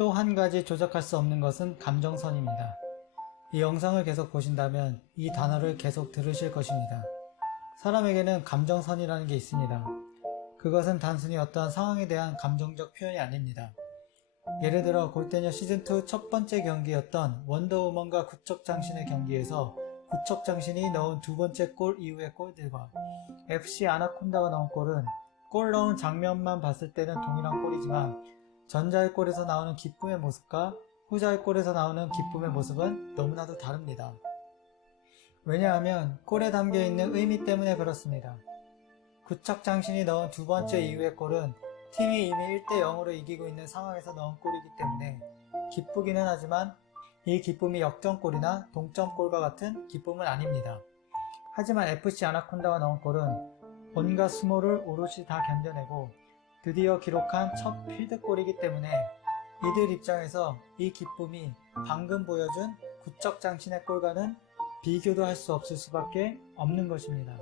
또 한 가지 조작할 수 없는 것은 감정선입니다. 이 영상을 계속 보신다면 이 단어를 계속 들으실 것입니다. 사람에게는 감정선이라는 게 있습니다. 그것은 단순히 어떠한 상황에 대한 감정적 표현이 아닙니다. 예를 들어 골대녀 시즌2 첫 번째 경기였던 원더우먼과 구척장신의 경기에서 구척장신이 넣은 두 번째 골 이후의 골들과 FC 아나콘다가 넣은 골은 골 넣은 장면만 봤을 때는 동일한 골이지만 전자의 골에서 나오는 기쁨의 모습과 후자의 골에서 나오는 기쁨의 모습은 너무나도 다릅니다. 왜냐하면 골에 담겨있는 의미 때문에 그렇습니다. 구척장신이 넣은 두 번째 이후의 골은 팀이 이미 1대0으로 이기고 있는 상황에서 넣은 골이기 때문에 기쁘기는 하지만 이 기쁨이 역전골이나 동점골과 같은 기쁨은 아닙니다. 하지만 FC 아나콘다가 넣은 골은 온갖 수모를 오롯이 다 견뎌내고 드디어 기록한 첫 필드골이기 때문에 이들 입장에서 이 기쁨이 방금 보여준 구척장신의 골과는 비교도 할 수 없을 수밖에 없는 것입니다.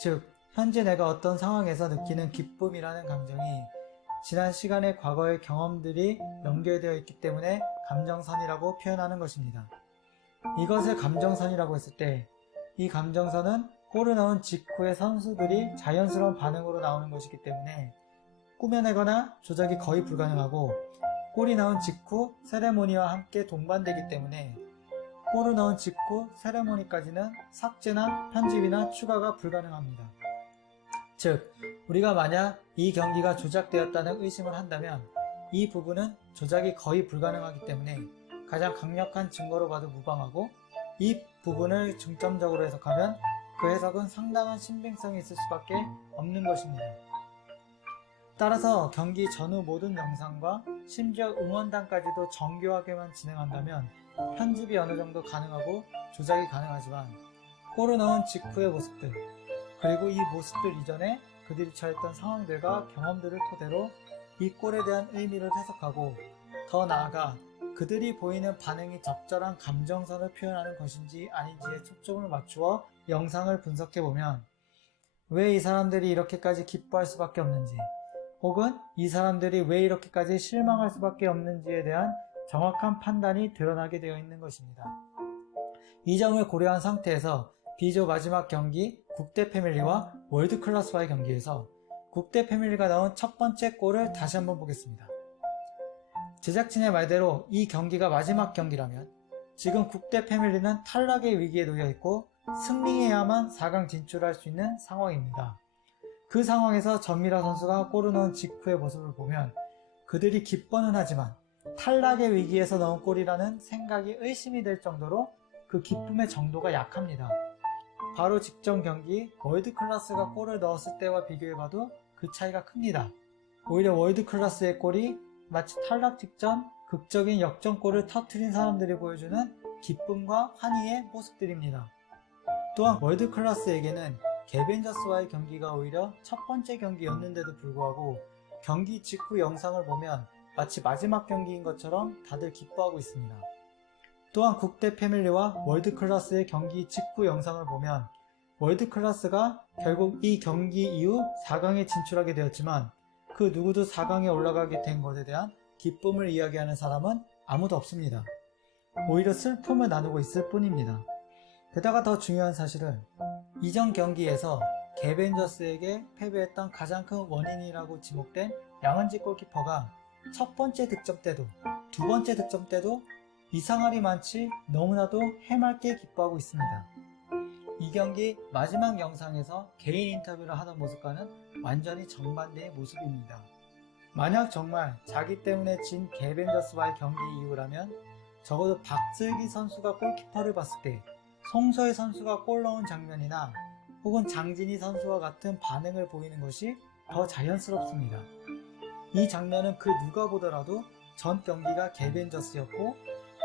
즉, 현재 내가 어떤 상황에서 느끼는 기쁨이라는 감정이 지난 시간의 과거의 경험들이 연결되어 있기 때문에 감정선이라고 표현하는 것입니다. 이것을 감정선이라고 했을 때 이 감정선은 골을 넣은 직후의 선수들이 자연스러운 반응으로 나오는 것이기 때문에 꾸며내거나 조작이 거의 불가능하고 골이 나온 직후 세레모니와 함께 동반되기 때문에 골을 넣은 직후 세레모니까지는 삭제나 편집이나 추가가 불가능합니다. 즉, 우리가 만약 이 경기가 조작되었다는 의심을 한다면 이 부분은 조작이 거의 불가능하기 때문에 가장 강력한 증거로 봐도 무방하고 이 부분을 중점적으로 해석하면 그 해석은 상당한 신빙성이 있을 수밖에 없는 것입니다. 따라서 경기 전후 모든 영상과 심지어 응원단까지도 정교하게만 진행한다면 편집이 어느 정도 가능하고 조작이 가능하지만 골을 넣은 직후의 모습들 그리고 이 모습들 이전에 그들이 처했던 상황들과 경험들을 토대로 이 골에 대한 의미를 해석하고 더 나아가 그들이 보이는 반응이 적절한 감정선을 표현하는 것인지 아닌지에 초점을 맞추어 영상을 분석해보면 왜 이 사람들이 이렇게까지 기뻐할 수밖에 없는지 혹은 이 사람들이 왜 이렇게까지 실망할 수밖에 없는지에 대한 정확한 판단이 드러나게 되어 있는 것입니다. 이 점을 고려한 상태에서 B조 마지막 경기 국대 패밀리와 월드클래스와의 경기에서 국대 패밀리가 넣은 첫 번째 골을 다시 한번 보겠습니다. 제작진의 말대로 이 경기가 마지막 경기라면 지금 국대 패밀리는 탈락의 위기에 놓여 있고 승리해야만 4강 진출할 수 있는 상황입니다. 그 상황에서 전미라 선수가 골을 넣은 직후의 모습을 보면 그들이 기뻐는 하지만 탈락의 위기에서 넣은 골이라는 생각이 의심이 될 정도로 그 기쁨의 정도가 약합니다. 바로 직전 경기 월드클래스가 골을 넣었을 때와 비교해봐도 그 차이가 큽니다. 오히려 월드클래스의 골이 마치 탈락 직전 극적인 역전골을 터뜨린 사람들이 보여주는 기쁨과 환희의 모습들입니다. 또한 월드클래스에게는 개벤저스와의 경기가 오히려 첫 번째 경기였는데도 불구하고 경기 직후 영상을 보면 마치 마지막 경기인 것처럼 다들 기뻐하고 있습니다. 또한 국대 패밀리와 월드클래스의 경기 직후 영상을 보면 월드클래스가 결국 이 경기 이후 4강에 진출하게 되었지만 그 누구도 4강에 올라가게 된 것에 대한 기쁨을 이야기하는 사람은 아무도 없습니다. 오히려 슬픔을 나누고 있을 뿐입니다. 게다가 더 중요한 사실은 이전 경기에서 개벤저스에게 패배했던 가장 큰 원인이라고 지목된 양은지 골키퍼가 첫 번째 득점 때도 두 번째 득점 때도 이상할이 많지 너무나도 해맑게 기뻐하고 있습니다. 이 경기 마지막 영상에서 개인 인터뷰를 하던 모습과는 완전히 정반대의 모습입니다. 만약 정말 자기 때문에 진 개벤저스와의 경기 이후라면 적어도 박슬기 선수가 골키퍼를 봤을 때 송서희 선수가 골 넣은 장면이나 혹은 장진희 선수와 같은 반응을 보이는 것이 더 자연스럽습니다. 이 장면은 그 누가 보더라도 전 경기가 개벤저스였고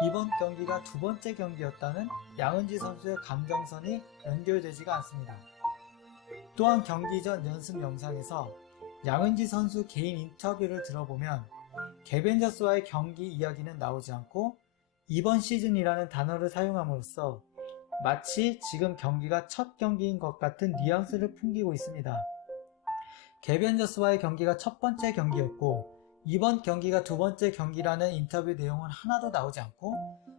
이번 경기가 두 번째 경기였다는 양은지 선수의 감정선이 연결되지가 않습니다. 또한 경기 전 연습 영상에서 양은지 선수 개인 인터뷰를 들어보면 개벤저스와의 경기 이야기는 나오지 않고 이번 시즌이라는 단어를 사용함으로써 마치 지금 경기가 첫 경기인 것 같은 뉘앙스를 풍기고 있습니다. 개벤저스와의 경기가 첫 번째 경기였고 이번 경기가 두 번째 경기라는 인터뷰 내용은 하나도 나오지 않고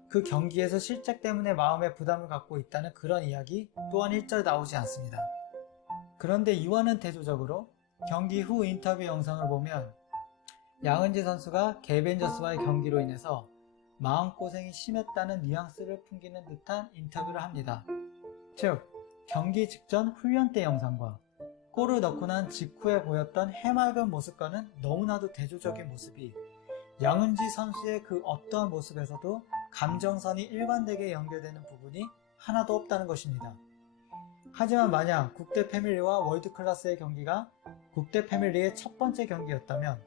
그 경기에서 실책 때문에 마음에 부담을 갖고 있다는 그런 이야기 또한 일절 나오지 않습니다. 그런데 이와는 대조적으로 경기 후 인터뷰 영상을 보면 양은지 선수가 개벤저스와의 경기로 인해서 마음고생이 심했다는 뉘앙스를 풍기는 듯한 인터뷰를 합니다. 즉, 경기 직전 훈련 때 영상과 골을 넣고 난 직후에 보였던 해맑은 모습과는 너무나도 대조적인 모습이 양은지 선수의 그 어떠한 모습에서도 감정선이 일관되게 연결되는 부분이 하나도 없다는 것입니다. 하지만 만약 국대 패밀리와 월드클래스의 경기가 국대 패밀리의 첫 번째 경기였다면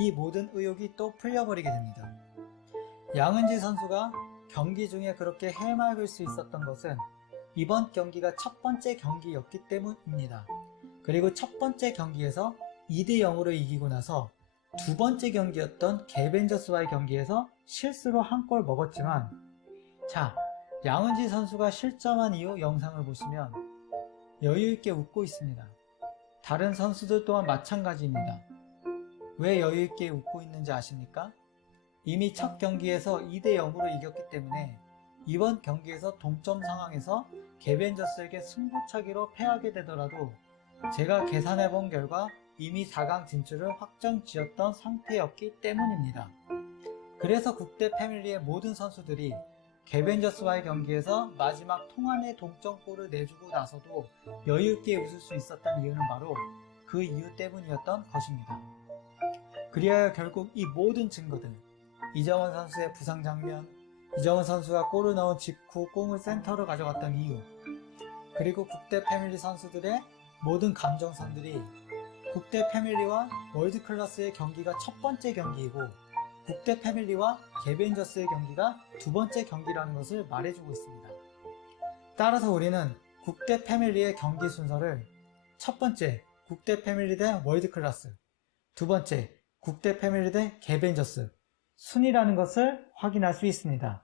이 모든 의혹이 또 풀려버리게 됩니다. 양은지 선수가 경기 중에 그렇게 해맑을 수 있었던 것은 이번 경기가 첫 번째 경기였기 때문입니다. 그리고 첫 번째 경기에서 2대0으로 이기고 나서 두 번째 경기였던 개벤저스와의 경기에서 실수로 한 골 먹었지만, 자, 양은지 선수가 실점한 이후 영상을 보시면 여유있게 웃고 있습니다. 다른 선수들 또한 마찬가지입니다. 왜 여유있게 웃고 있는지 아십니까? 이미 첫 경기에서 2대0으로 이겼기 때문에 이번 경기에서 동점 상황에서 개벤저스에게 승부차기로 패하게 되더라도 제가 계산해본 결과 이미 4강 진출을 확정 지었던 상태였기 때문입니다. 그래서 국대 패밀리의 모든 선수들이 개벤저스와의 경기에서 마지막 통안의 동점골을 내주고 나서도 여유있게 웃을 수 있었던 이유는 바로 그 이유 때문이었던 것입니다. 그리하여 결국 이 모든 증거들, 이정원 선수의 부상 장면, 이정원 선수가 골을 넣은 직후 공을 센터로 가져갔던 이유, 그리고 국대 패밀리 선수들의 모든 감정선들이 국대 패밀리와 월드클래스의 경기가 첫 번째 경기이고 국대 패밀리와 개벤저스의 경기가 두 번째 경기라는 것을 말해주고 있습니다. 따라서 우리는 국대 패밀리의 경기 순서를 첫 번째 국대 패밀리 대 월드클래스, 두 번째 국대 패밀리 대 개벤저스 순위라는 것을 확인할 수 있습니다.